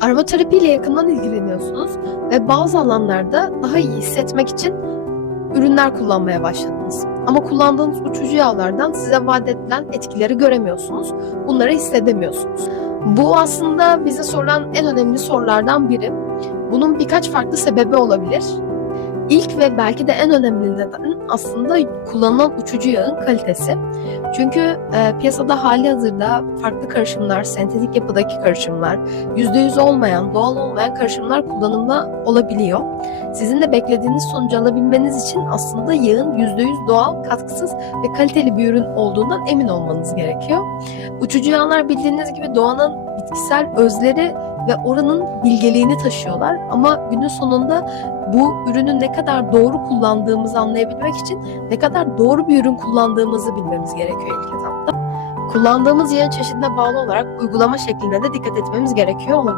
Aromaterapi ile yakından ilgileniyorsunuz ve bazı alanlarda daha iyi hissetmek için ürünler kullanmaya başladınız. Ama kullandığınız uçucu yağlardan size vaat edilen etkileri göremiyorsunuz. Bunları hissedemiyorsunuz. Bu aslında bize sorulan en önemli sorulardan biri. Bunun birkaç farklı sebebi olabilir. İlk ve belki de en önemli neden aslında kullanılan uçucu yağın kalitesi. Çünkü e, piyasada hali hazırda farklı karışımlar, sentetik yapıdaki karışımlar, %100 olmayan, doğal olmayan karışımlar kullanımda olabiliyor. Sizin de beklediğiniz sonucu alabilmeniz için aslında yağın %100 doğal, katkısız ve kaliteli bir ürün olduğundan emin olmanız gerekiyor. Uçucu yağlar bildiğiniz gibi doğanın bitkisel özleri ve oranın bilgeliğini taşıyorlar ama günün sonunda bu ürünü ne kadar doğru kullandığımızı anlayabilmek için ne kadar doğru bir ürün kullandığımızı bilmemiz gerekiyor ilk etapta. Kullandığımız yağın çeşidine bağlı olarak uygulama şekline de dikkat etmemiz gerekiyor olabilir.